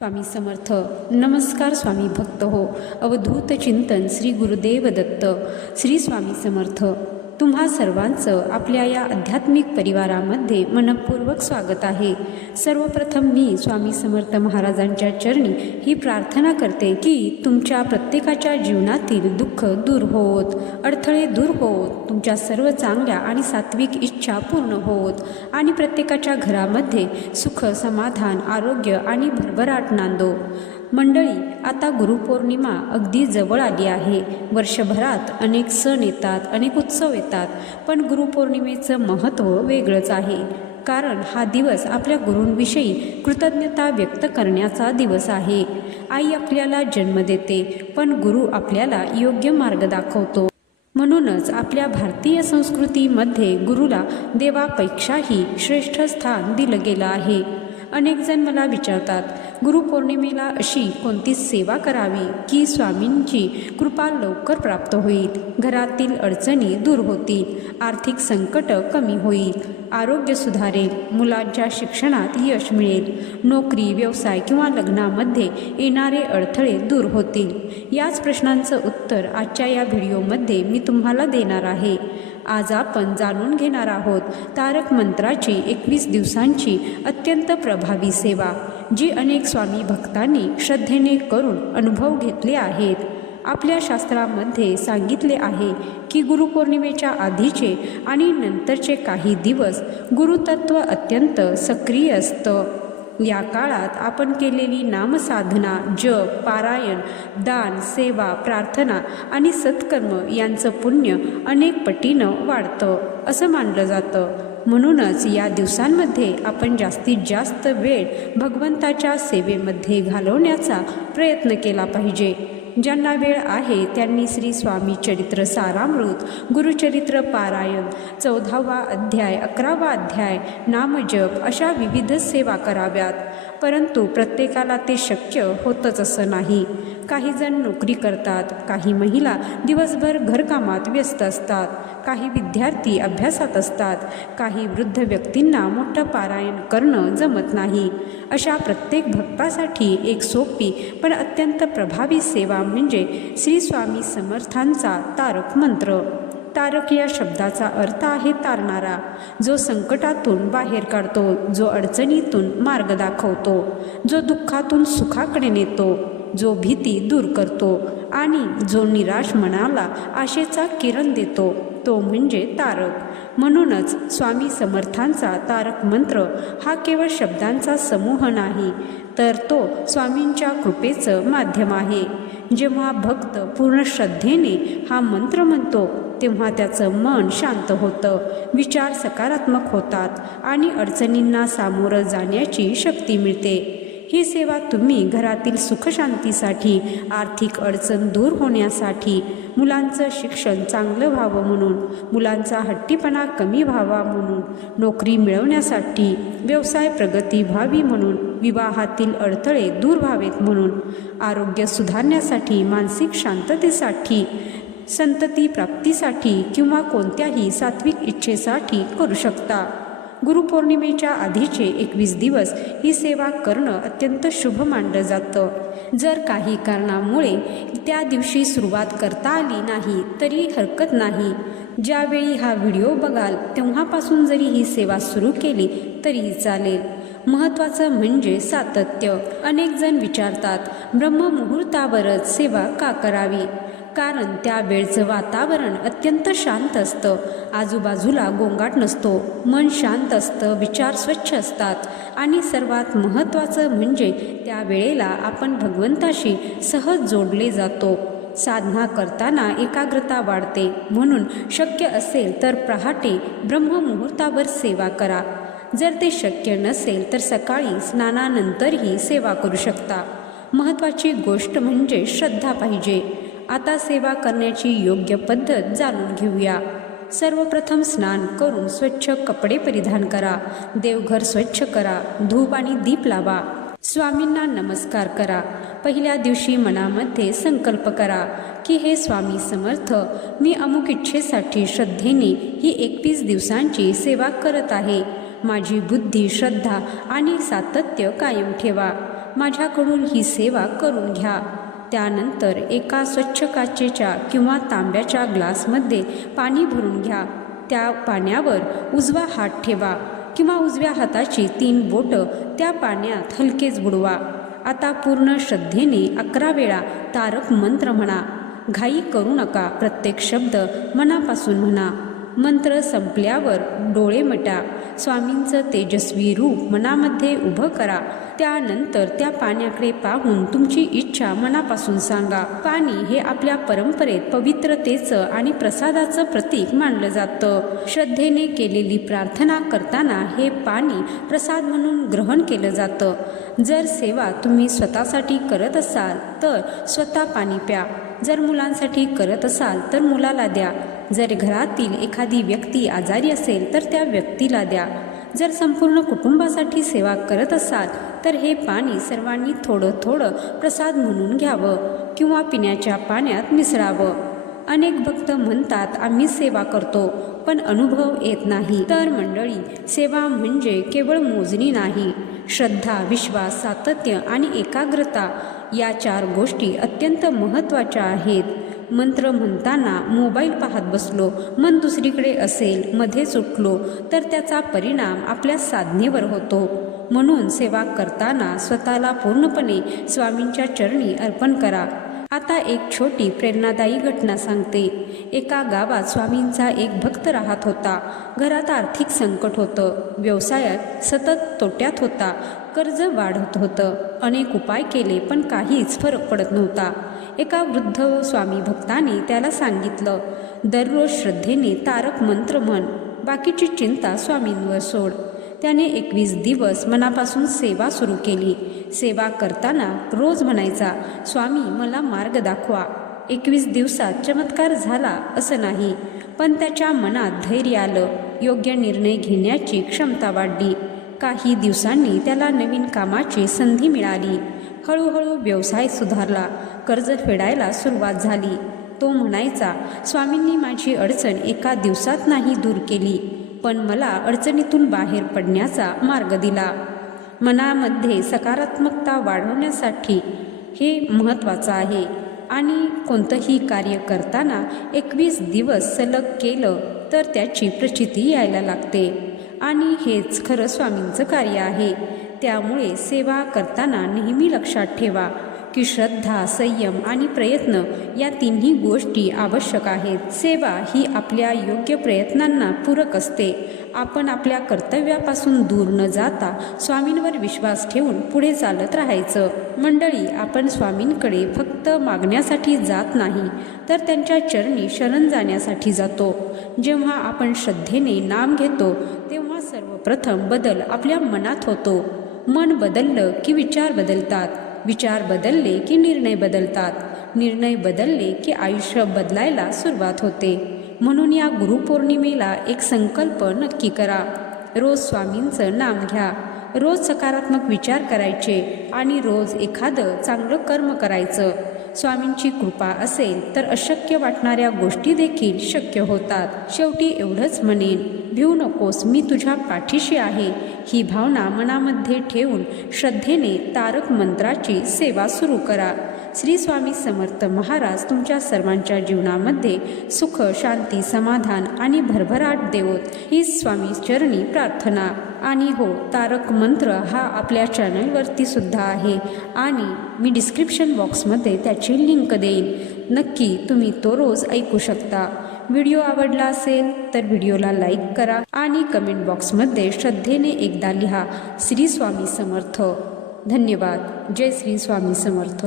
स्वामी समर्थ. नमस्कार स्वामी भक्त हो. अवधूत चिंतन श्री गुरुदेव दत्त. श्री स्वामी समर्थ. तुम्हा सर्वांचं आपल्या या आध्यात्मिक परिवारामध्ये मनपूर्वक स्वागत आहे. सर्वप्रथम मी स्वामी समर्थ महाराजांच्या चरणी ही प्रार्थना करते की तुमच्या प्रत्येकाच्या जीवनातील दुःख दूर होत, अडथळे दूर होत, तुमच्या सर्व चांगल्या आणि सात्विक इच्छा पूर्ण होत आणि प्रत्येकाच्या घरामध्ये सुख, समाधान, आरोग्य आणि भरभराट नांदो. मंडळी, आता गुरुपौर्णिमा अगदी जवळ आली आहे. वर्षभरात अनेक सण येतात, अनेक उत्सव येतात, पण गुरुपौर्णिमेचं महत्त्व वेगळंच आहे. कारण हा दिवस आपल्या गुरूंविषयी कृतज्ञता व्यक्त करण्याचा दिवस आहे. आई आपल्याला जन्म देते, पण गुरु आपल्याला योग्य मार्ग दाखवतो. म्हणूनच आपल्या भारतीय संस्कृतीमध्ये गुरुला देवापेक्षाही श्रेष्ठ स्थान दिलं गेलं आहे. अनेक जण मला विचारतात, गुरुपौर्णिमेला अशी कोणती सेवा करावी की स्वामींची कृपा लवकर प्राप्त होईल, घरातील अडचणी दूर होतील, आर्थिक संकट कमी होईल, आरोग्य सुधारेल, मुलांच्या शिक्षणात यश मिळेल, नोकरी, व्यवसाय किंवा लग्नामध्ये येणारे अडथळे दूर होतील. याच प्रश्नांचं उत्तर आजच्या या व्हिडिओमध्ये मी तुम्हाला देणार आहे. आज आपण जाणून घेणार आहोत तारक मंत्राची 21 दिवसांची अत्यंत प्रभावी सेवा, जी अनेक स्वामी भक्तांनी श्रद्धेने करून अनुभव घेतले आहेत. आपल्या शास्त्रामध्ये सांगितले आहे की गुरुपौर्णिमेच्या आधीचे आणि नंतरचे काही दिवस गुरुतत्व अत्यंत सक्रिय असतं. या काळात आपण केलेली नामसाधना, जप, पारायण, दान, सेवा, प्रार्थना आणि सत्कर्म यांचं पुण्य अनेक पटीनं वाढतं असं मानलं जातं. म्हणूनच या दिवसांमध्ये आपण जास्तीत जास्त वेळ भगवंताच्या सेवेमध्ये घालवण्याचा प्रयत्न केला पाहिजे. ज्यांना वेळ आहे त्यांनी श्री स्वामी चरित्र सारामृत, गुरुचरित्र पारायण, 14वा अध्याय, 11वा अध्याय, नामजप अशा विविध सेवा कराव्यात. परंतु प्रत्येकाला ते शक्य होतच असं नाही. काही जण नोकरी करतात, काही महिला दिवसभर घरकामात व्यस्त असतात, काही विद्यार्थी अभ्यासात असतात, काही वृद्ध व्यक्तींना मोठं पारायण करणं जमत नाही. अशा प्रत्येक भक्तासाठी एक सोपी पण अत्यंत प्रभावी सेवा म्हणजे श्री स्वामी समर्थांचा तारक मंत्र. तारक या शब्दाचा अर्थ आहे तारणारा, जो संकटातून बाहेर काढतो, जो अडचणीतून मार्ग दाखवतो, जो दुःखातून सुखाकडे नेतो, जो भीती दूर करतो आणि जो निराश मनाला आशेचा किरण देतो, तो म्हणजे तारक. म्हणूनच स्वामी समर्थांचा तारक मंत्र हा केवळ शब्दांचा समूह नाही, तर तो स्वामींच्या कृपेचं माध्यम आहे. जेव्हा भक्त पूर्ण श्रद्धेने हा मंत्र म्हणतो तेव्हा त्याचं मन शांत होतं, विचार सकारात्मक होतात आणि अडचणींना सामोरं जाण्याची शक्ती मिळते. ही सेवा तुम्ही घरातील सुखशांतीसाठी, आर्थिक अडचण दूर होण्यासाठी, मुलांचं शिक्षण चांगलं व्हावं म्हणून, मुलांचा हट्टीपणा कमी व्हावा म्हणून, नोकरी मिळवण्यासाठी, व्यवसाय प्रगती व्हावी म्हणून, विवाहातील अडथळे दूर व्हावेत म्हणून, आरोग्य सुधारण्यासाठी, मानसिक शांततेसाठी, संतती प्राप्तीसाठी किंवा कोणत्याही सात्विक इच्छेसाठी करू शकता. गुरुपौर्णिमेच्या आधीचे 21 दिवस ही सेवा करणं अत्यंत शुभ मानलं जातं. जर काही कारणामुळे त्या दिवशी सुरुवात करता आली नाही तरी हरकत नाही. ज्यावेळी हा व्हिडिओ बघाल तेव्हापासून जरी ही सेवा सुरू केली तरीही चालेल. महत्त्वाचं म्हणजे सातत्य. अनेक जण विचारतात, ब्रह्ममुहूर्तावरच सेवा का करावी? कारण त्या वेळचं वातावरण अत्यंत शांत असतं, आजूबाजूला गोंगाट नसतो, मन शांत असतं, विचार स्वच्छ असतात आणि सर्वात महत्त्वाचं म्हणजे त्या वेळेला आपण भगवंताशी सहज जोडले जातो. साधना करताना एकाग्रता वाढते. म्हणून शक्य असेल तर पहाटे ब्रह्ममुहूर्तावर सेवा करा. जर ते शक्य नसेल तर सकाळी स्नानानंतरही सेवा करू शकता. महत्त्वाची गोष्ट म्हणजे श्रद्धा पाहिजे. आता सेवा करण्याची योग्य पद्धत जाणून घेऊया. सर्वप्रथम स्नान करून स्वच्छ कपडे परिधान करा, देवघर स्वच्छ करा, धूप आणि दीप लावा, स्वामींना नमस्कार करा. पहिल्या दिवशी मनामध्ये संकल्प करा की हे स्वामी समर्थ, मी अमुक इच्छेसाठी श्रद्धेने ही 21 दिवसांची सेवा करत आहे. माझी बुद्धी, श्रद्धा आणि सातत्य कायम ठेवा. माझ्याकडून ही सेवा करून घ्या. त्यानंतर एका स्वच्छ काचेच्या किंवा तांब्याच्या ग्लासमध्ये पाणी भरून घ्या. त्या पाण्यावर उजवा हात ठेवा किंवा उजव्या हाताची 3 बोटं त्या पाण्यात हलकेच बुडवा. आता पूर्ण श्रद्धेने 11 वेळा तारक मंत्र म्हणा. घाई करू नका. प्रत्येक शब्द मनापासून म्हणा. मंत्र संपल्यावर डोळे मिटा. स्वामींचं तेजस्वी रूप मनामध्ये उभं करा. त्यानंतर त्या पाण्याकडे पाहून तुमची इच्छा मनापासून सांगा. पाणी हे आपल्या परंपरेत पवित्रतेचं आणि प्रसादाचं प्रतीक मानलं जातं. श्रद्धेने केलेली प्रार्थना करताना हे पाणी प्रसाद म्हणून ग्रहण केलं जातं. जर सेवा तुम्ही स्वतःसाठी करत असाल तर स्वतः पाणी प्या. जर मुलांसाठी करत असाल तर मुलाला द्या. जर घरातील एखादी व्यक्ती आजारी असेल तर त्या व्यक्तीला द्या. जर संपूर्ण कुटुंबासाठी सेवा करत असाल तर हे पाणी सर्वांनी थोडं थोडं प्रसाद म्हणून घ्यावं किंवा पिण्याच्या पाण्यात मिसळावं. अनेक भक्त म्हणतात आम्ही सेवा करतो पण अनुभव येत नाही. तर मंडळी, सेवा म्हणजे केवळ मोजणी नाही. श्रद्धा, विश्वास, सातत्य आणि एकाग्रता या 4 गोष्टी अत्यंत महत्त्वाच्या आहेत. मंत्र म्हणताना मोबाईल पाहत बसलो, मन दुसरीकडे असेल, मध्ये सुटलो तर त्याचा परिणाम आपल्या साधनेवर होतो. म्हणून सेवा करताना स्वतःला पूर्णपणे स्वामींच्या चरणी अर्पण करा. आता एक छोटी प्रेरणादायी घटना सांगते. एका गावात स्वामींचा एक भक्त राहत होता. घरात आर्थिक संकट होतं. व्यवसायात सतत तोट्यात होता. कर्ज वाढत होतं. अनेक उपाय केले पण काहीच फरक पडत नव्हता. एका वृद्ध स्वामी भक्ताने त्याला सांगितलं, दररोज श्रद्धेने तारक मंत्र म्हण. बाकीची चिंता स्वामींवर सोड. त्याने 21 दिवस मनापासून सेवा सुरू केली. सेवा करताना रोज म्हणायचा, स्वामी मला मार्ग दाखवा. 21 दिवसात चमत्कार झाला असं नाही, पण त्याच्या मनात धैर्य आलं. योग्य निर्णय घेण्याची क्षमता वाढली. काही दिवसांनी त्याला नवीन कामाची संधी मिळाली. हळूहळू व्यवसाय सुधारला. कर्ज फेडायला सुरुवात झाली. तो म्हणायचा, स्वामींनी माझी अडचण एका दिवसात नाही दूर केली, पण मला अडचणीतून बाहेर पडण्याचा मार्ग दिला. मनामध्ये सकारात्मकता वाढवण्यासाठी हे महत्त्वाचं आहे. आणि कोणतंही कार्य करताना 21 दिवस सलग केलं तर त्याची प्रचिती यायला लागते. आणि हेच खरं स्वामींचं कार्य आहे. त्यामुळे सेवा करताना नेहमी लक्षात ठेवा की श्रद्धा, संयम आणि प्रयत्न या 3ही गोष्टी आवश्यक आहेत. सेवा ही आपल्या योग्य प्रयत्नांना पूरक असते. आपण आपल्या कर्तव्यापासून दूर न जाता स्वामींवर विश्वास ठेवून पुढे चालत राहायचं. मंडळी, आपण स्वामींकडे फक्त मागण्यासाठी जात नाही तर त्यांच्या चरणी शरण जाण्यासाठी जातो. जेव्हा आपण श्रद्धेने नाम घेतो तेव्हा सर्वप्रथम बदल आपल्या मनात होतो. मन बदललं की विचार बदलतात. विचार बदलले की निर्णय बदलतात. निर्णय बदलले की आयुष्य बदलायला सुरुवात होते. म्हणून या गुरुपौर्णिमेला एक संकल्प नक्की करा. रोज स्वामींचं नाम घ्या. रोज सकारात्मक विचार करायचे आणि रोज एखादं चांगलं कर्म करायचं. स्वामींची कृपा असेल तर अशक्य वाटणाऱ्या गोष्टी देखील शक्य होतात. शेवटी एवढंच म्हणेन, भिवू नकोस, मी तुझ्या पाठीशी आहे. ही भावना मनामध्ये ठेवून श्रद्धेने तारक मंत्राची सेवा सुरू करा. श्री स्वामी समर्थ महाराज तुमच्या सर्वांच्या जीवनामध्ये सुख, शांती, समाधान आणि भरभराट देवोत ही स्वामी चरणी प्रार्थना. आणि हो, तारक मंत्र हा आपल्या चॅनलवरती सुद्धा आहे आणि मी डिस्क्रिप्शन बॉक्समध्ये त्याची लिंक देईन. नक्की तुम्ही तो रोज ऐकू शकता. व्हिडिओ आवडला असेल तर व्हिडिओला लाईक करा आणि कमेंट बॉक्समध्ये श्रद्धेने एकदा लिहा, श्री स्वामी समर्थ. धन्यवाद. जय श्री स्वामी समर्थ.